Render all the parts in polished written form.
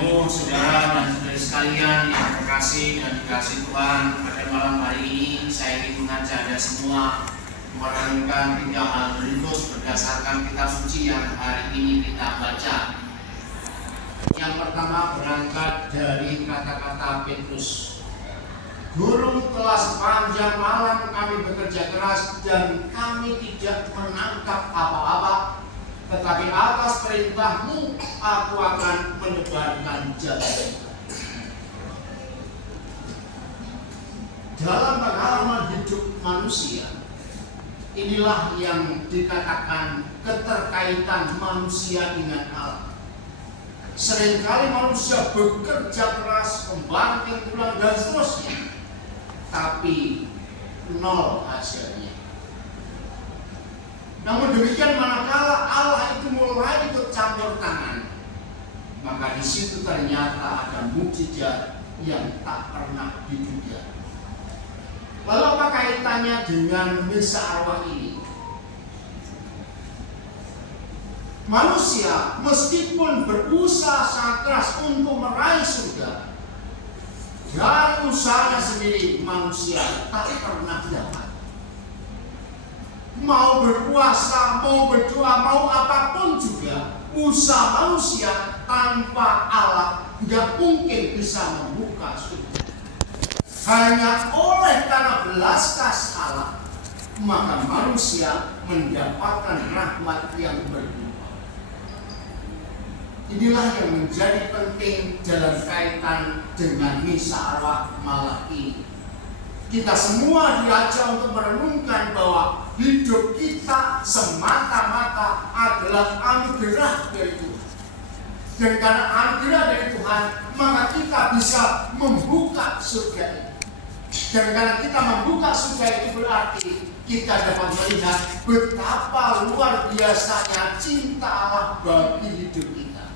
Ibu, saudara dan saudari sekalian yang terkasih dan dikasihi Tuhan, pada malam hari ini saya ingin mengajak Anda semua merenungkan 3 hal berikut berdasarkan kitab suci yang hari ini kita baca. Yang pertama berangkat dari kata-kata Petrus. Guru, telah sepanjang malam kami bekerja keras dan kami tidak menangkap apa-apa. Tetapi atas perintahmu aku akan menyebarkan jalan. Dalam pengalaman hidup manusia, inilah yang dikatakan keterkaitan manusia dengan Allah. Seringkali manusia bekerja keras, membangkit tulang dan seterusnya, tapi nol hasilnya. Namun demikian manakala Allah itu mulai ikut campur tangan, maka di situ ternyata ada mukjizat yang tak pernah diduga. Lalu apa kaitannya dengan misa arwah ini? Manusia meskipun berusaha sangat keras untuk meraih surga, dari usahanya sendiri manusia tak pernah dapat. Mau berpuasa, mau berdoa, mau apapun juga, usaha manusia tanpa Allah tidak mungkin bisa membuka surga. Hanya oleh karena belas kasih Allah, maka manusia mendapatkan rahmat yang berlimpah. Inilah yang menjadi penting dalam kaitan dengan misa arwah malam ini. Kita semua diajak untuk merenungkan bahwa hidup kita semata-mata adalah anugerah dari Tuhan. Dan karena anugerah dari Tuhan, maka kita bisa membuka surga itu. Dan karena kita membuka surga itu berarti kita dapat melihat betapa luar biasanya cinta Allah bagi hidup kita.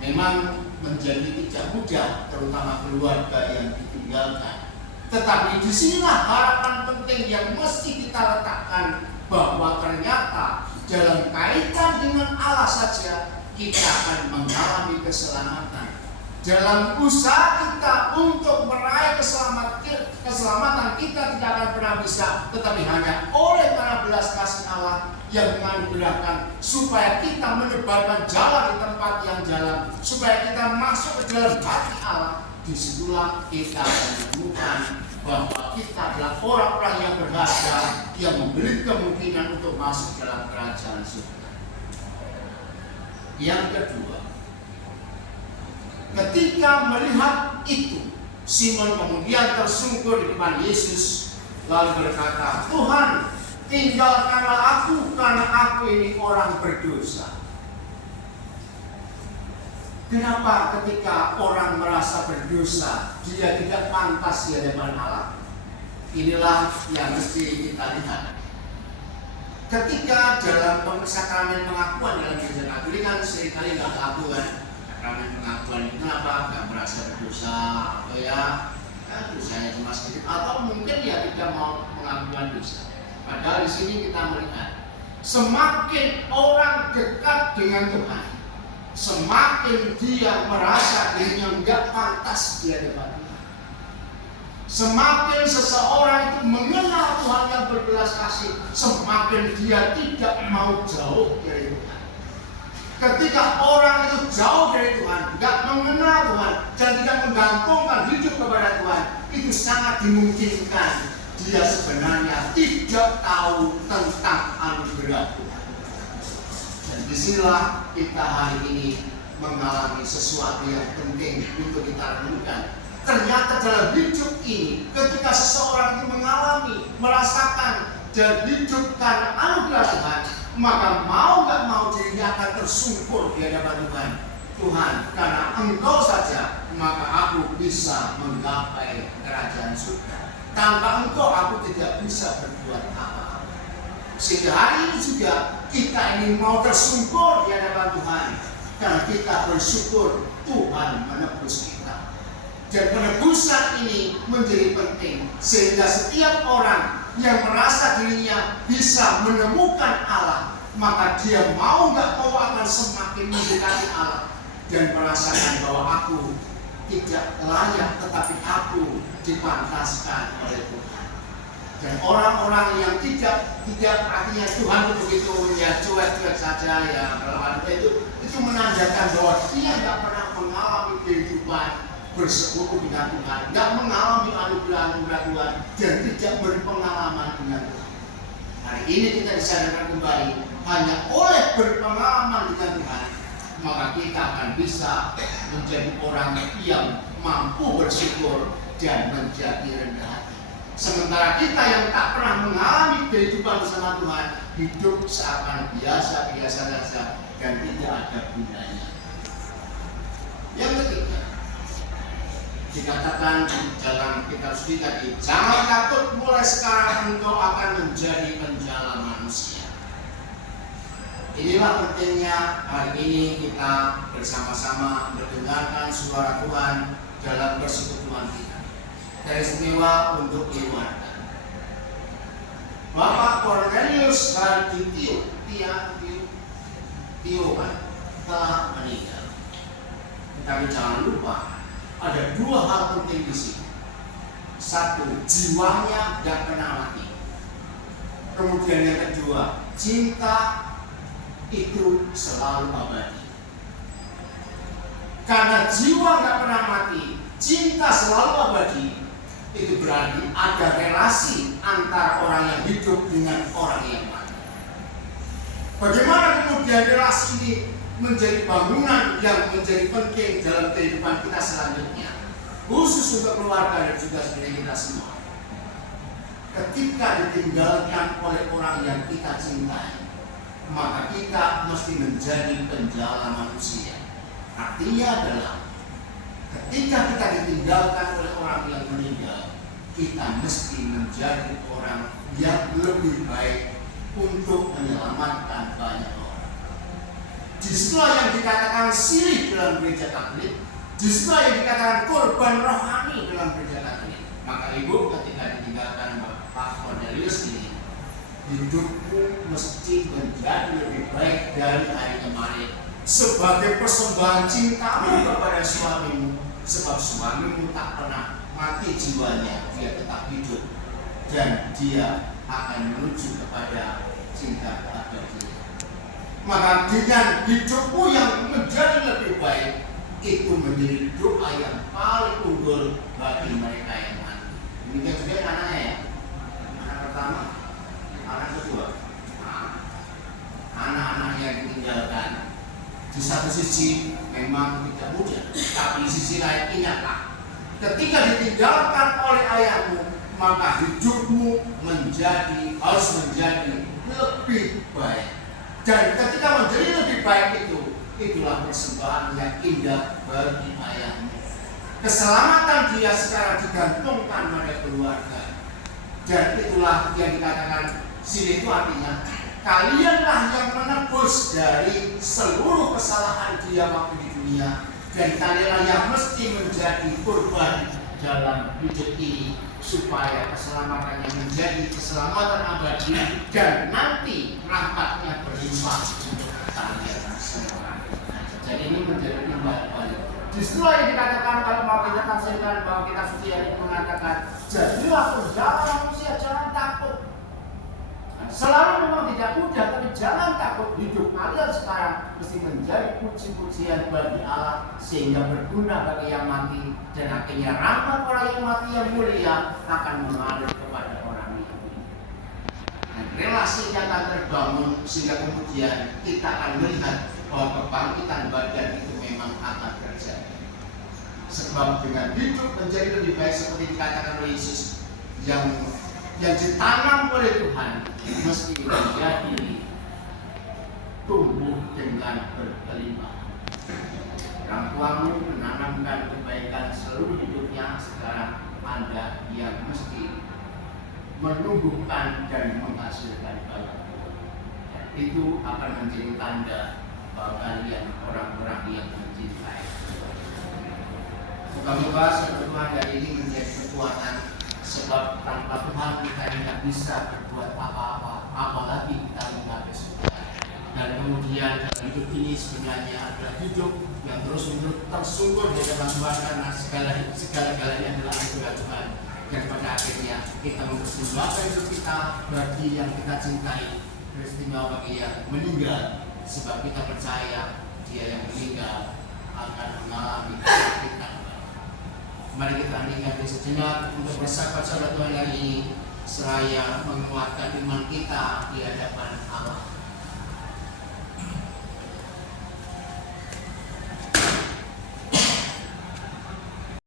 Memang menjadi tidak mudah, terutama keluarga yang ditinggalkan. Tetapi disinilah harapan penting yang mesti kita letakkan, bahwa ternyata dalam kaitan dengan Allah saja kita akan mengalami keselamatan. Dalam usaha kita untuk meraih keselamatan kita tidak akan pernah bisa, tetapi hanya oleh karena belas kasih Allah yang menganugerahkan supaya kita menebarkan jalan di tempat yang jalan, supaya kita masuk ke dalam hati Allah. Disitulah kita menemukan bahwa kita adalah orang-orang yang berharga, yang memberi kemungkinan untuk masuk dalam kerajaan surga. Yang kedua, ketika melihat itu, Simon kemudian tersungkur di depan Yesus lalu berkata, "Tuhan, tinggalkanlah aku karena aku ini orang berdosa." Kenapa ketika orang merasa berdosa, dia tidak pantas di hadapan Allah? Inilah yang mesti kita lihat. Ketika dalam sakramen pengakuan dalam gereja Katolik kan seringkali nggak laku kan. Sakramen pengakuan itu kenapa? Nggak merasa berdosa atau ya dosanya cuma sedikit, atau mungkin ya tidak mau mengakukan dosa. Padahal di sini kita melihat semakin orang dekat dengan Tuhan, semakin dia merasa dirinya nggak pantas di hadapan Tuhan. Semakin seseorang itu mengenal Tuhan yang berbelas kasih, semakin dia tidak mau jauh dari Tuhan. Ketika orang itu jauh dari Tuhan, nggak mengenal Tuhan dan tidak menggantungkan hidup kepada Tuhan, itu sangat dimungkinkan dia sebenarnya tidak tahu tentang anugerah Tuhan. Dan disinilah kita hari ini mengalami sesuatu yang penting untuk kita renungkan. Ternyata dalam hidup ini, ketika seseorang itu mengalami, merasakan dan hidup karena anugerah Tuhan, maka mau nggak mau dirinya akan tersungkur di hadapan Tuhan. Tuhan, karena Engkau saja, maka aku bisa menggapai kerajaan surga. Tanpa Engkau aku tidak bisa berbuat apa-apa. Sehingga hari ini juga kita ingin mau tersungkur di hadapan Tuhan, karena kita bersyukur Tuhan menebus kita. Dan penebusan ini menjadi penting sehingga setiap orang yang merasa dirinya bisa menemukan Allah, maka dia mau nggak mau akan semakin mendekati Allah. dan merasakan bahwa aku tidak layak, tetapi aku dipantaskan oleh Tuhan. Dan orang-orang yang tidak artinya Tuhan itu begitu ya cuek-cuek saja ya, kalau ada itu menandakan bahwa dia tidak pernah mengalami kehidupan bersekutu dengan Tuhan, tidak mengalami anugerah Tuhan, dan tidak berpengalaman dengan Tuhan. Hari ini kita disadarkan kembali, hanya oleh berpengalaman dengan Tuhan maka kita akan bisa menjadi orang yang mampu bersyukur dan menjadi rendah hati. Sementara kita yang tak pernah mengalami kehidupan bersama Tuhan, hidup seakan biasa-biasa saja dan tidak ada gunanya. Yang ketiga, dikatakan dalam kitab suci tadi, jangan takut, mulai sekarang engkau akan menjadi penjala manusia. Inilah pentingnya hari ini kita bersama-sama mendengarkan suara Tuhan dalam persekutuan kita. Teristimewa untuk keluarga. Bapak Cornelius dan Tio telah meninggal. Tapi jangan lupa, ada dua hal penting di sini. Satu, jiwanya tidak pernah mati. Kemudian yang kedua, cinta itu selalu abadi. Karena jiwa nggak pernah mati, cinta selalu abadi, itu berarti ada relasi antara orang yang hidup dengan orang yang mati. Bagaimana kemudian relasi ini menjadi bangunan yang menjadi penting dalam kehidupan kita selanjutnya, khusus untuk keluarga dan juga sebenarnya kita semua. Ketika ditinggalkan oleh orang yang kita cintai, maka kita mesti menjadi penjala manusia. Artinya adalah ketika kita ditinggalkan oleh orang yang meninggal, kita mesti menjadi orang yang lebih baik untuk menyelamatkan banyak orang. Disitulah yang dikatakan sirih dalam gereja Katolik, disitulah yang dikatakan korban rohani dalam gereja Katolik. Maka ibu ketika ditinggalkan Pak Cornelius ini, hidupmu mesti menjadi lebih baik dari hari kemarin sebagai persembahan cintamu kepada suamimu, sebab suamimu tak pernah mati jiwanya, dia tetap hidup dan dia akan menuju kepada cinta abadi. Maka dengan hidupmu yang menjadi lebih baik, itu menjadi doa yang paling unggul bagi mereka yang mati. Demikian juga anaknya ya, anak pertama, anak kedua, anak-anak yang ditinggalkan. Di satu sisi memang tidak mudah, tapi di sisi lain ingatlah, ketika ditinggalkan oleh ayahmu, maka hidupmu harus menjadi lebih baik. Dan ketika menjadi lebih baik itulah persembahan yang indah bagi ayahmu. Keselamatan dia sekarang digantungkan pada keluarga. Dan itulah yang dikatakan sini, itu artinya kalianlah yang menebus dari seluruh kesalahan dia waktu di dunia, dan kalianlah yang mesti menjadi korban dalam hidup ini supaya keselamatannya menjadi keselamatan abadi dan nanti rahmatnya berlimpah untuk kalian semua. Jadi ini menjadi imbal balik. Disitulah yang dikatakan kalau mau kita tafsirkan bahwa kita suci hari mengatakan jadilah penjala manusia, jangan takut. Selalu memang tidak mudah, tapi jangan takut. Hidup kalian sekarang mesti menjadi puji-pujian bagi Allah sehingga berguna bagi yang mati, dan akhirnya rahmat orang yang mati yang mulia akan mengalir kepada orang yang hidup. Dan relasinya akan terbangun sehingga kemudian kita akan melihat bahwa kebangkitan badan itu memang akan terjadi. Sebab dengan hidup menjadi lebih baik seperti dikatakan oleh Yesus, yang ditanam oleh Tuhan mesti menjadi tumbuh dengan berkelimpahan. Orang tuamu menanamkan kebaikan seluruh hidupnya, sekarang Anda yang mesti menumbuhkan dan menghasilkan banyak. Itu akan menjadi tanda bahwa kalian orang-orang yang mencintai. Semoga Tuhan dari ini menjadi kekuatan. Sebab tanpa Tuhan kita tidak bisa berbuat apa-apa, apalagi kita menghabis Tuhan. Dan kemudian dalam hidup ini sebenarnya adalah hidup yang terus-menerus tersungkur di hadapan Tuhan, karena segala-galanya adalah anugerah Tuhan. Dan pada akhirnya kita mempersembahkan hidup kita bagi yang kita cintai, beristimewa bagi yang meninggal, sebab kita percaya dia yang meninggal akan mengalami kebangkitan. Mari kita nikmati sejenak untuk bersahabat-sahabat Tuhan hari ini, seraya menguatkan iman kita di hadapan Allah.